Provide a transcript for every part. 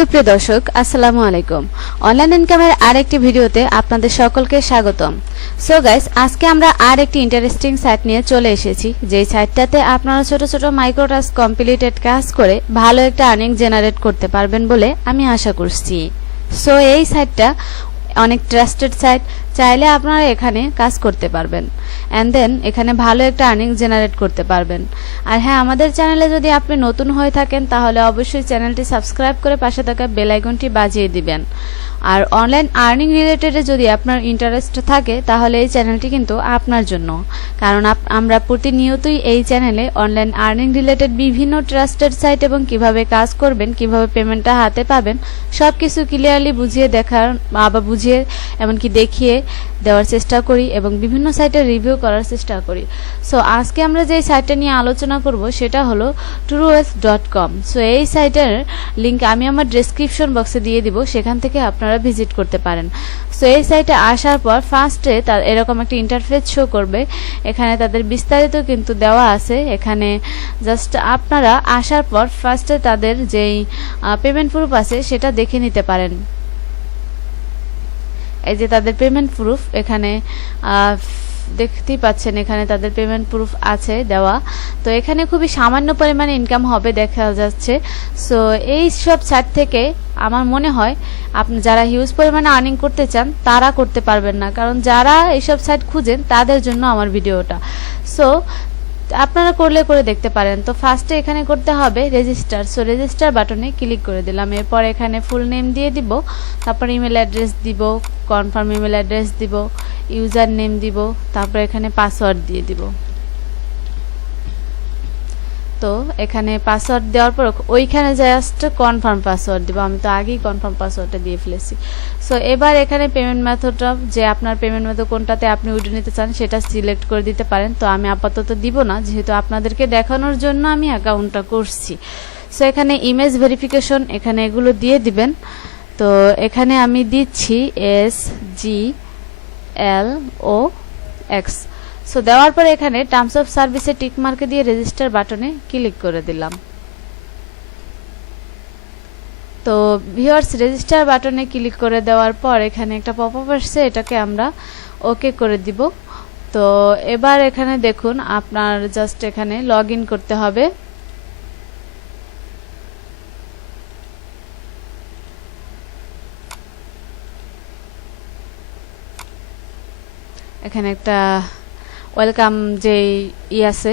সুপ্রিয় দর্শক আসসালামু আলাইকুম অনলাইন ইনকামের আরেকটি ভিডিওতে আপনাদের সকলকে স্বাগতম। সো গাইস, আজকে আমরা আরেকটি ইন্টারেস্টিং সাইট নিয়ে চলে এসেছি, যেই সাইটটাতে আপনারা ছোট ছোট মাইক্রো টাস্ক কমপ্লিটেড কাজ করে ভালো একটা আর্নিং জেনারেট করতে পারবেন বলে আমি আশা করছি। সো এই সাইটটা অনেক ট্রাস্টেড সাইট, চাইলে আপনারা এখানে কাজ করতে পারবেন এন্ড দেন এখানে ভালো একটা আর্নিং জেনারেট করতে পারবেন। আর হ্যাঁ, আমাদের চ্যানেলে যদি আপনি নতুন হয়ে থাকেন তাহলে অবশ্যই চ্যানেলটি সাবস্ক্রাইব করে পাশে থাকা বেল আইকনটি বাজিয়ে দিবেন। আর অনলাইন আর্নিং রিলেটেডে যদি আপনার ইন্টারেস্ট থাকে তাহলে এই চ্যানেলটি কিন্তু আপনার জন্য, কারণ আমরা প্রতিনিয়তই এই চ্যানেলে অনলাইন আর্নিং রিলেটেড বিভিন্ন ট্রাস্টেড সাইট এবং কিভাবে কাজ করবেন, কিভাবে পেমেন্টটা হাতে পাবেন সব কিছু ক্লিয়ারলি বুঝিয়ে বুঝিয়ে এমনকি দেখিয়ে দেওয়ার চেষ্টা করি এবং বিভিন্ন সাইটের রিভিউ করার চেষ্টা করি। সো আজকে আমরা যে সাইটটা নিয়ে আলোচনা করব সেটা হলো TrueWealth.com। সো এই সাইটের লিংক আমি আমার ডেসক্রিপশন বক্সে দিয়ে দিব, সেখান থেকে আপনারা ভিজিট করতে পারেন। সো এই সাইটে আসার পর ফার্স্টে তার এরকম একটা ইন্টারফেস শো করবে। এখানে তাদের বিস্তারিত কিন্তু দেওয়া আছে। এখানে জাস্ট আপনারা আসার পর ফার্স্টে তাদের যেই পেমেন্ট প্রুফ আছে সেটা দেখে নিতে পারেন। এই যে তাদের পেমেন্ট প্রুফ এখানে দেখতেই পাচ্ছেন, এখানে তাদের পেমেন্ট প্রুফ আছে দেওয়া। তো এখানে খুবই সামান্য পরিমাণে ইনকাম হবে দেখা যাচ্ছে। সো এই সব সাইট থেকে আমার মনে হয় আপনি যারা হিউজ পরিমাণে আর্নিং করতে চান তারা করতে পারবেন না, কারণ যারা এইসব সাইট খুঁজেন তাদের জন্য আমার ভিডিওটা। সো আপনারা করে দেখতে পারেন। তো ফার্স্টে এখানে করতে হবে রেজিস্টার। সো রেজিস্টার বাটনে ক্লিক করে দিলাম। এরপর এখানে ফুল নেম দিয়ে দিব, তারপর ইমেল অ্যাড্রেস দিব, কনফার্ম ইমেল অ্যাড্রেস দিব, ইউজার নেম দিব, তারপর এখানে পাসওয়ার্ড দিয়ে দিব। তো এখানে পাসওয়ার্ড দেওয়ার পর ওইখানে জাস্ট কনফার্ম পাসওয়ার্ড দিব। আমি তো আগেই কনফার্ম পাসওয়ার্ডটা দিয়ে ফেলেছি। সো এবার এখানে পেমেন্ট মেথডটা, যে আপনার পেমেন্ট মেথড কোনটাতে আপনি উইথড্র নিতে চান সেটা সিলেক্ট করে দিতে পারেন। তো আমি আপাতত দিব না, যেহেতু আপনাদেরকে দেখানোর জন্য আমি অ্যাকাউন্টটা করছি। সো এখানে ইমেজ ভেরিফিকেশন, এখানে এগুলো দিয়ে দিবেন। তো এখানে আমি দিচ্ছি SGLOX। সো দেওয়ার পরে এখানে টার্মস অফ সার্ভিসে টিক মার্কে দিয়ে রেজিস্টার বাটনে ক্লিক করে দিলাম। তো ভিউয়ার্স, রেজিস্টার বাটনে ক্লিক করে দেওয়ার পর এখানে একটা পপআপ আসছে, এটাকে আমরা ওকে করে দিব। তো এবার এখানে দেখুন আপনার জাস্ট এখানে লগ ইন করতে হবে। এখানে একটা ওয়েলকাম যে আছে,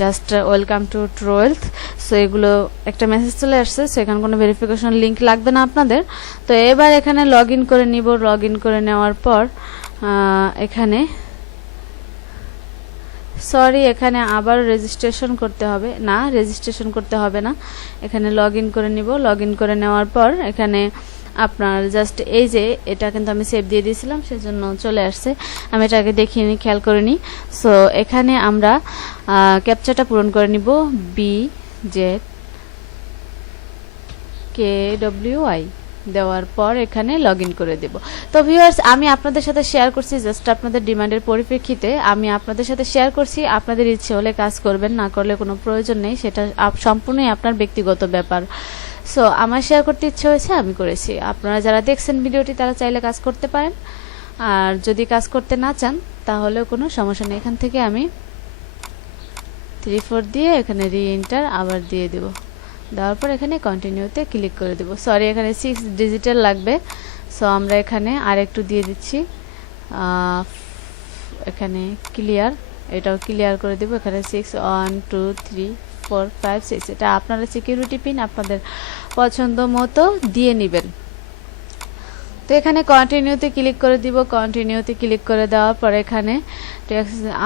just welcome to TrueWealth। So এগুলো একটা মেসেজ চলে আসছে। সো এখানে কোনো ভেরিফিকেশন লিংক লাগবে না আপনাদের। তো এবার এখানে লগ ইন করে নিব। লগ ইন করে নেওয়ার পর এখানে এখানে আবার রেজিস্ট্রেশন করতে হবে না, রেজিস্ট্রেশন করতে হবে না, এখানে লগ ইন করে নিব। লগ ইন করে নেওয়ার পর এখানে আপনার জাস্ট এই যে এটা কিন্তু আমি সেভ দিয়ে দিয়েছিলাম, সেজন্য চলে আসছে। আমি এটাকে দেখিনি, খেয়াল করে নিই। সো এখানে আমরা ক্যাপচাটা পূরণ করে নিব, BZKWI দেওয়ার পর এখানে লগ ইন করে দেব। তো ভিউয়ার্স, আমি আপনাদের সাথে শেয়ার করছি জাস্ট আপনাদের ডিমান্ডের পরিপ্রেক্ষিতে আমি আপনাদের সাথে শেয়ার করছি। আপনাদের ইচ্ছে হলে কাজ করবেন, না করলে কোনো প্রয়োজন নেই, সেটা সম্পূর্ণই আপনার ব্যক্তিগত ব্যাপার। সো আমার শেয়ার করতে ইচ্ছে হয়েছে, আমি করেছি। আপনারা যারা দেখছেন ভিডিওটি তারা চাইলে কাজ করতে পারেন, আর যদি কাজ করতে না চান তাহলেও কোনো সমস্যা নেই। এখান থেকে আমি 3-4 দিয়ে এখানে রি-এন্টার আবার দিয়ে দেব। দেওয়ার পর এখানে কন্টিনিউতে ক্লিক করে দেব। সরি, এখানে 6 ডিজিটাল লাগবে। সো আমরা এখানে আর একটু দিয়ে দিচ্ছি, এখানে ক্লিয়ার, এটাও ক্লিয়ার করে দেব। এখানে 6 1 2 3 4 5 6, এটা আপনারা সিকিউরিটি পিন আপনাদের পছন্দ মতো দিয়ে নেবেন। তো এখানে কন্টিনিউতে ক্লিক করে দিব। কন্টিনিউতে ক্লিক করে দেওয়ার পর এখানে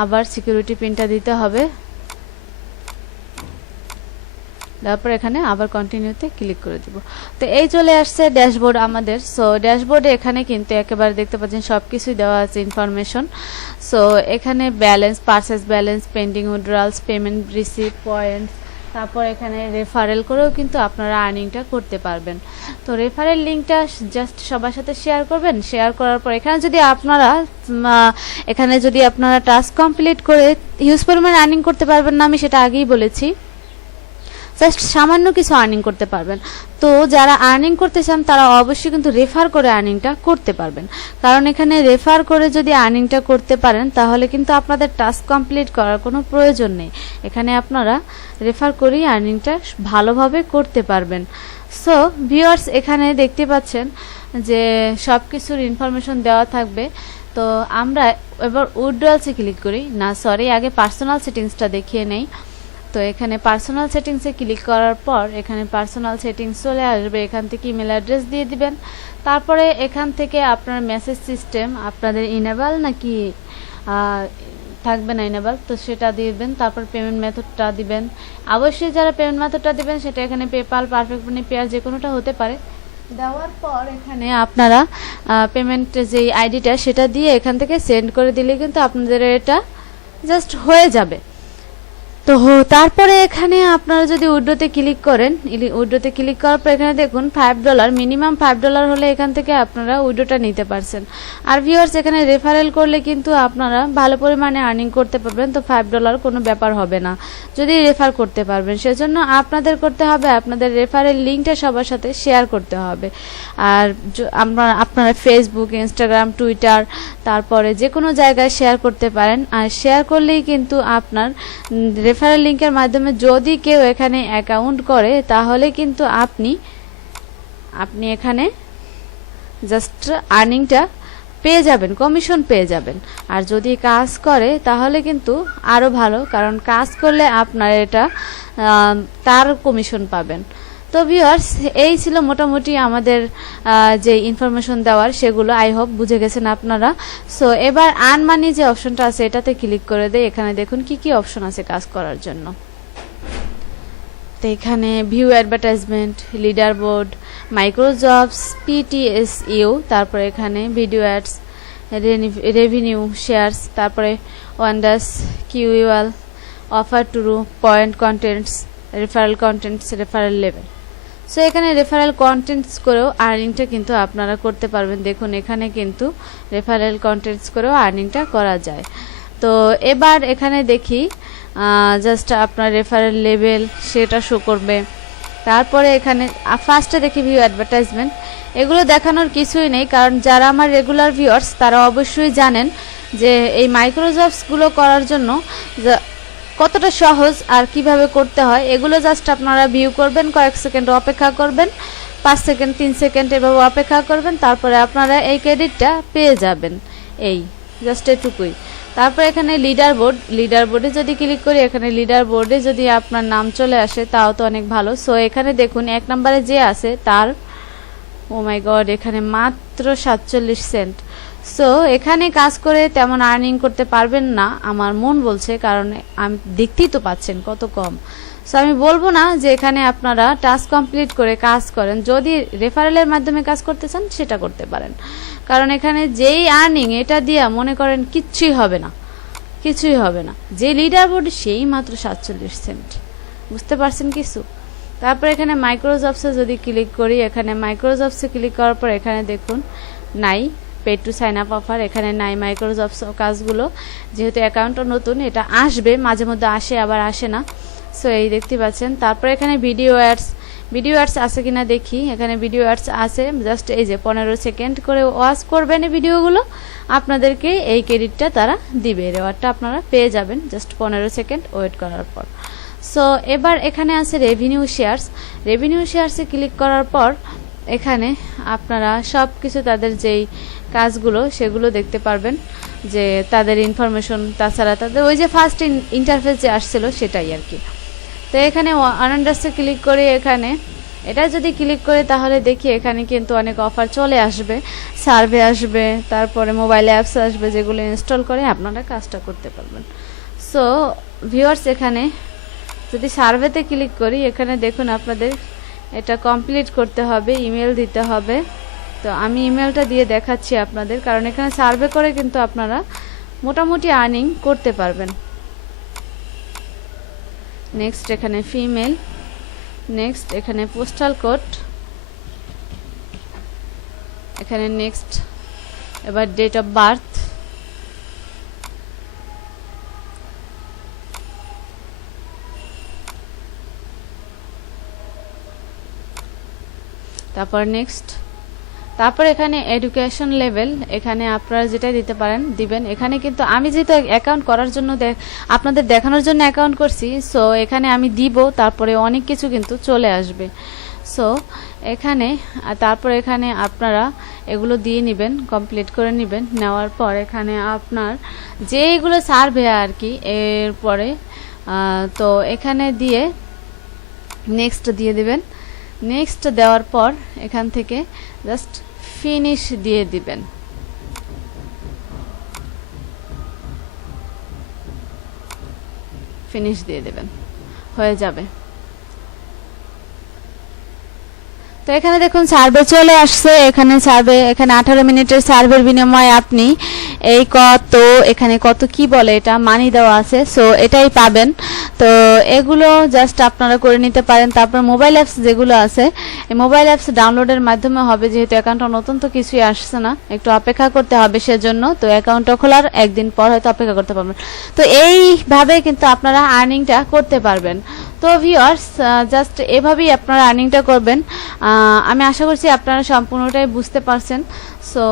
আবার সিকিউরিটি পিনটা দিতে হবে। তারপর এখানে আবার কন্টিনিউতে ক্লিক করে দিব। তো এই চলে আসছে ড্যাশবোর্ড আমাদের। সো ড্যাশবোর্ডে এখানে কিন্তু একেবারে দেখতে পাচ্ছেন সবকিছুই দেওয়া আছে ইনফরমেশন। সো এখানে balance, purchase balance, pending withdrawals, payment receive, points, তারপর এখানে রেফারেল করেও কিন্তু আপনারা আর্নিংটা করতে পারবেন। তো রেফারেল লিঙ্কটা জাস্ট সবার সাথে শেয়ার করবেন। শেয়ার করার পর এখানে যদি আপনারা টাস্ক কমপ্লিট করে হিউজ পরিমাণ আর্নিং করতে পারবেন না, আমি সেটা আগেই বলেছি। জাস্ট সামান্য কিছু আর্নিং করতে পারবেন। তো যারা আর্নিং করতে চান তারা অবশ্যই কিন্তু রেফার করে আর্নিংটা করতে পারবেন, কারণ এখানে রেফার করে যদি আর্নিংটা করতে পারেন তাহলে কিন্তু আপনাদের টাস্ক কমপ্লিট করার কোনো প্রয়োজন নেই। এখানে আপনারা রেফার করেই আর্নিংটা ভালোভাবে করতে পারবেন। সো ভিউয়ার্স, এখানে দেখতে পাচ্ছেন যে সব কিছুর ইনফরমেশন দেওয়া থাকবে। তো আমরা এবার উইথড্রয়ালসে ক্লিক করি, না সরি, আগে পার্সোনাল সেটিংসটা দেখিয়ে নেই। তো এখানে পার্সোনাল সেটিংসে ক্লিক করার পর এখানে পার্সোনাল সেটিংস চলে আসবে। এখান থেকে ইমেল অ্যাড্রেস দিয়ে দিবেন। তারপরে এখান থেকে আপনার মেসেজ সিস্টেম আপনাদের ইনেবল নাকি থাকবে না ইনেবল, তো সেটা দিবেন। তারপর পেমেন্ট মেথডটা দিবেন। অবশ্যই যারা পেমেন্ট মেথডটা দিবেন সেটা এখানে পেপাল, পারফেক্ট মানি, পেয়ার যে কোনোটা হতে পারে। দেওয়ার পর এখানে আপনারা পেমেন্ট যেই আইডিটা সেটা দিয়ে এখান থেকে সেন্ড করে দিলে কিন্তু আপনাদের এটা জাস্ট হয়ে যাবে। তো তারপরে এখানে আপনারা যদি উইথড্রোতে ক্লিক করেন, উইথড্রোতে ক্লিক করার পর এখানে দেখুন $5, মিনিমাম $5 হলে এখান থেকে আপনারা উইথড্রোটা নিতে পারছেন। আর ভিউয়ার্স, এখানে রেফারেল করলে কিন্তু আপনারা ভালো পরিমাণে আর্নিং করতে পারবেন। তো $5 কোনো ব্যাপার হবে না যদি রেফার করতে পারবেন। সেজন্য আপনাদের করতে হবে আপনাদের রেফারেল লিঙ্কটা সবার সাথে শেয়ার করতে হবে। আর আপনারা ফেসবুক, ইনস্টাগ্রাম, টুইটার, তারপরে যে কোনো জায়গায় শেয়ার করতে পারেন। আর শেয়ার করলেই কিন্তু আপনার রেফারেল লিংকের মাধ্যমে যদি কেউ এখানে অ্যাকাউন্ট করে তাহলে কিন্তু আপনি এখানে জাস্ট আর্নিংটা পেয়ে যাবেন, কমিশন পেয়ে যাবেন। আর যদি কাজ করে তাহলে কিন্তু আরও ভালো, কারণ কাজ করলে আপনার এটা তার কমিশন পাবেন। তো ভিউয়ার্স, এই ছিল মোটামুটি আমাদের যে ইনফরমেশন দেওয়ার, সেগুলো আই হোপ বুঝে গেছেন আপনারা। সো এবার আর্ন মানি যে অপশনটা আছে এটাতে ক্লিক করে দেই। এখানে দেখুন কি কি অপশন আছে কাজ করার জন্য। তো এখানে view advertisement, leader board, microjobs, PTSU, তারপরে এখানে ভিডিও অ্যাডস, রেভিনিউ শেয়ারস, তারপরে wonders, QL, offer to point contents, referral contents, referral level. So এখানে রেফারেল কন্টেন্টস করেও আর্নিংটা কিন্তু আপনারা করতে পারবেন। দেখুন এখানে কিন্তু রেফারেল কন্টেন্টস করেও আর্নিংটা করা যায়। তো এবার এখানে দেখি জাস্ট আপনার রেফারেল লেভেল সেটা শো করবে। তারপরে এখানে ফার্স্টে দেখি ভিউ অ্যাডভার্টাইজমেন্ট। এগুলো দেখানোর কিছুই নেই, কারণ যারা আমার রেগুলার ভিউয়ার্স তারা অবশ্যই জানেন যে এই মাইক্রোজবসগুলো করার জন্য কতটা সহজ আর কিভাবে করতে হয়। এগুলো জাস্ট আপনারা ভিউ করবেন, কয়েক সেকেন্ড অপেক্ষা করবেন, 5 সেকেন্ড 3 সেকেন্ড এভাবে অপেক্ষা করবেন, তারপরে আপনারা এই ক্রেডিটটা পেয়ে যাবেন। এই জাস্ট এটুকুই। তারপর এখানে লিডার বোর্ড, লিডার বোর্ডে যদি ক্লিক করি, এখানে লিডার বোর্ডে যদি আপনার নাম চলে আসে তাও তো অনেক ভালো। সো এখানে দেখুন 1 নম্বরে যে আছে তার, ও মাই গড, এখানে মাত্র 47 সেন্ট। সো এখানে কাজ করে তেমন আর্নিং করতে পারবেন না আমার মন বলছে, কারণ আমি দেখতেই তো পাচ্ছেন কত কম। সো আমি বলবো না যে এখানে আপনারা টাস্ক কমপ্লিট করে কাজ করেন। যদি রেফারেলের মাধ্যমে কাজ করতে চান সেটা করতে পারেন, কারণ এখানে যেই আর্নিং এটা দিয়ে মনে করেন কিচ্ছুই হবে না, কিছুই হবে না। যে লিডার বোর্ড সেই মাত্র 47 সেন্ট, বুঝতে পারছেন কিছু। তারপর এখানে মাইক্রোজবসে যদি ক্লিক করি, এখানে মাইক্রোজবসে ক্লিক করার পর এখানে দেখুন নাই pay to sign up offer, এখানে নাই মাইক্রোজবস কাজগুলো। যেহেতু অ্যাকাউন্টটা নতুন, এটা আসবে, মাঝে মধ্যে আসে আবার আসে না। সো এই দেখতে পাচ্ছেন। তারপর এখানে ভিডিও অ্যাডস, ভিডিও অ্যাডস আছে কিনা দেখি। এখানে ভিডিও অ্যাডস আছে, জাস্ট এই যে 15 সেকেন্ড করে ওয়াচ করবেন এই ভিডিওগুলো, আপনাদেরকে এই ক্রেডিটটা তারা দিবে, রেওয়ার্ডটা আপনারা পেয়ে যাবেন জাস্ট 15 সেকেন্ড ওয়েট করার পর। সো এবার এখানে আছে রেভিনিউ শেয়ারস। রেভিনিউ শেয়ারসে ক্লিক করার পর এখানে আপনারা সব কিছু তাদের যেই কাজগুলো সেগুলো দেখতে পারবেন, যে তাদের ইনফরমেশন, তাছাড়া তাদের ওই যে ফার্স্ট ইন্টারফেস যে আসছিল সেটাই আর কি। তো এখানে আনান্ডাসে ক্লিক করে এখানে এটা যদি ক্লিক করে তাহলে দেখি এখানে কিন্তু অনেক অফার চলে আসবে, সার্ভে আসবে, তারপরে মোবাইল অ্যাপস আসবে, যেগুলো ইনস্টল করে আপনারা কাজটা করতে পারবেন। সো ভিউয়ার্স, এখানে যদি সার্ভেতে ক্লিক করি, এখানে দেখুন আপনাদের এটা কমপ্লিট করতে হবে, ইমেল দিতে হবে। তো আমি ইমেলটা দিয়ে দেখাচ্ছি আপনাদের, কারণ এখানে সার্ভে করে কিন্তু আপনারা মোটামুটি আর্নিং করতে পারবেন। নেক্সট এখানে ফিমেল, নেক্সট এখানে পোস্টাল কোড, এখানে নেক্সট এবার ডেট অফ বার্থ, তারপর নেক্সট, তারপর এখানে এডুকেশন লেভেল, এখানে আপনারা যেটা দিতে পারেন দিবেন। এখানে কিন্তু আমি যেহেতু অ্যাকাউন্ট করার জন্য আপনাদের দেখানোর জন্য অ্যাকাউন্ট করছি, সো এখানে আমি দিব, তারপরে অনেক কিছু কিন্তু চলে আসবে। সো এখানে তারপর এখানে আপনারা এগুলো দিয়ে নেবেন, কমপ্লিট করে নেবেন। নেওয়ার পর এখানে আপনার যেগুলো সার্ভে আর কি, এরপরে তো এখানে দিয়ে নেক্সট দিয়ে দিবেন। নেক্সট দেওয়ার পর এখান থেকে জাস্ট ফিনিশ দিয়ে দিবেন। ফিনিশ দিয়ে দেবেন, হয়ে যাবে। তো এখানে দেখুন সার্ভে চলে আসছে। এখানে সার্ভে, এখানে 18 মিনিটের সার্ভের বিনিময়ে আপনি এই এখানে কত কি বলে এটা মানি দেওয়া আছে, সো এটাই পাবেন। তো এগুলো জাস্ট আপনারা করে নিতে পারেন। তারপর মোবাইল অ্যাপস যেগুলো আছে, এই মোবাইল অ্যাপস ডাউনলোডের মাধ্যমে হবে, যেহেতু অ্যাকাউন্টটা নতুন তো কিছুই আসছে না, একটু অপেক্ষা করতে হবে সেজন্য। তো অ্যাকাউন্টটা খোলার একদিন পর হয়তো অপেক্ষা করতে পারবেন। তো এইভাবে কিন্তু আপনারা আর্নিংটা করতে পারবেন। তো ভিউয়ার্স, জাস্ট এভাবেই আপনারা আর্নিংটা করবেন। আমি আশা করছি আপনারা সম্পূর্ণটাই বুঝতে পারছেন। সো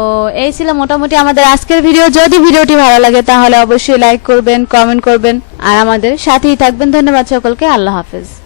এই ছিল মোটামুটি আমাদের আজকের ভিডিও। যদি ভিডিওটি ভালো লাগে তাহলে অবশ্যই লাইক করবেন, কমেন্ট করবেন আর আমাদের সাথেই থাকবেন। ধন্যবাদ সকলকে, আল্লাহ হাফেজ।